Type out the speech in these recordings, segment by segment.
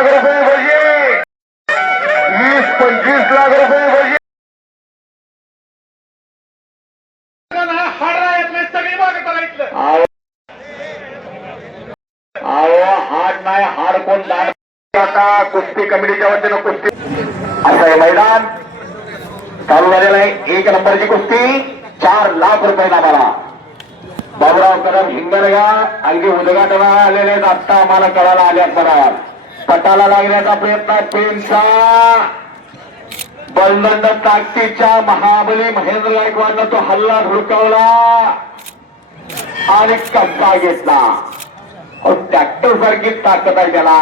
रुपये भजी, 20-25 लाख रुपये भजी. हाड नाही, हाड कोण दान. आता कुस्ती कमिटीच्या वतीनं कुस्ती असं हे मैदान चालू झालेलं आहे. 1 नंबरची कुस्ती 4 लाख रुपये नामाला. बाबूराव कदम हिंगणगा अगदी उद्घाटनाला आलेले आहेत. आत्ता आम्हाला कळायला आल्यात बरोबर. पटाला लागण्याचा प्रयत्न पेनचा बलदंड ताकदीच्या महाबली महेंद्र गायकवाडनं तो हल्ला धुडकावला आणि कब्जा घेतला. ट्रॅक्टर सारखी ताकद आहे त्याला.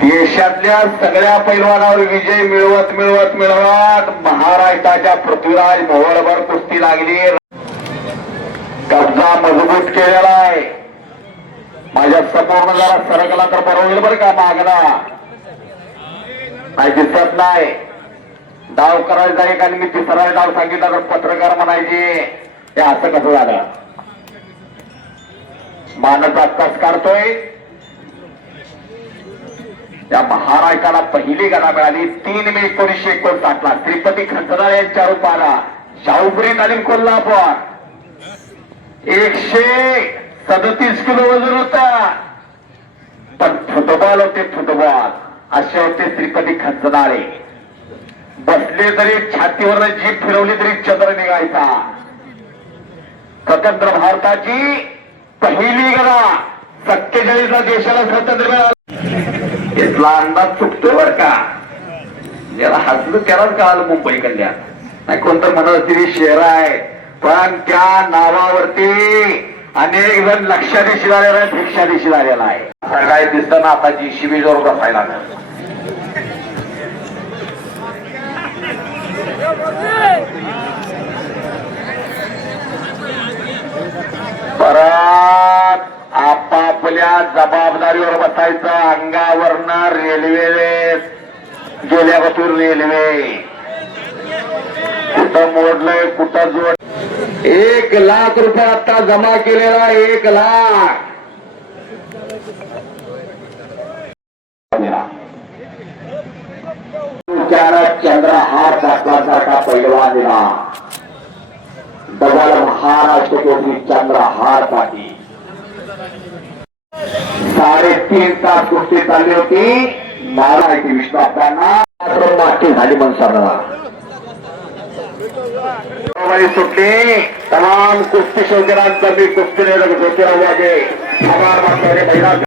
देशातल्या सगळ्या पैलवानावर विजय मिळवत मिळवत मिळवत महाराष्ट्राच्या पृथ्वीराज मोहोळभर कुस्ती लागली. कब्जा मजबूत केलेला आहे. माझ्या समोर जरा सरकला तर बरं होईल बरं का. मागला काही दिसत नाही. डाव करायचा एक आणि मी तिसरा डाव सांगितला तर पत्रकार म्हणायचे हे असं कसं झालं. मानचा कस काढतोय. या महाराष्ट्राला पहिली गदा मिळाली 3 मे 1959 ला श्रीपती खंचनाळ यांच्या रूपाला. शाहूपुरी तालीम कोल्हापूर. 137 किलो वजन होता. पण फुटबॉल होते फुटबॉल असे होते श्रीपती खंचनाळे. बसले तरी छातीवर जीभ फिरवली तरी चंद्र निघायचा. स्वतंत्र भारताची पहिली गदा 47 ला देशाला स्वातंत्र्य मिळालं. इथला अंदाज चुकतोय बर का. याला हसलं त्यालाच कळालं मुंबई कल्याण. नाही कोणतं म्हणत तरी शहर आहे पण त्या नावावरती अनेक जण लक्षाधीशी झालेला आहे, भिक्षाधीशी झालेला आहे. आता काय दिसतं ना आता JCB जोर बसायला. परत आपापल्या जबाबदारीवर बसायचं. अंगावरनं रेल्वे गेल्या बसून रेल्वे कुठं मोडलंय कुठं जोड. 1 लाख रुपये आता जमा केलेला. 1 लाख चंद्रहार दाखल्यासारखा पैलवान दिला. डबल महाराष्ट्र केसरी चंद्रहार पाठी. 3.5 तास कुस्ती चालली होती. महाराष्ट्र विश्वासांना माती झाली मनसाला सुटली. तमाम कुस्ती शौकीनांचा मी कुस्ती ज्योतिराव वाघे आभार मानणारे महिला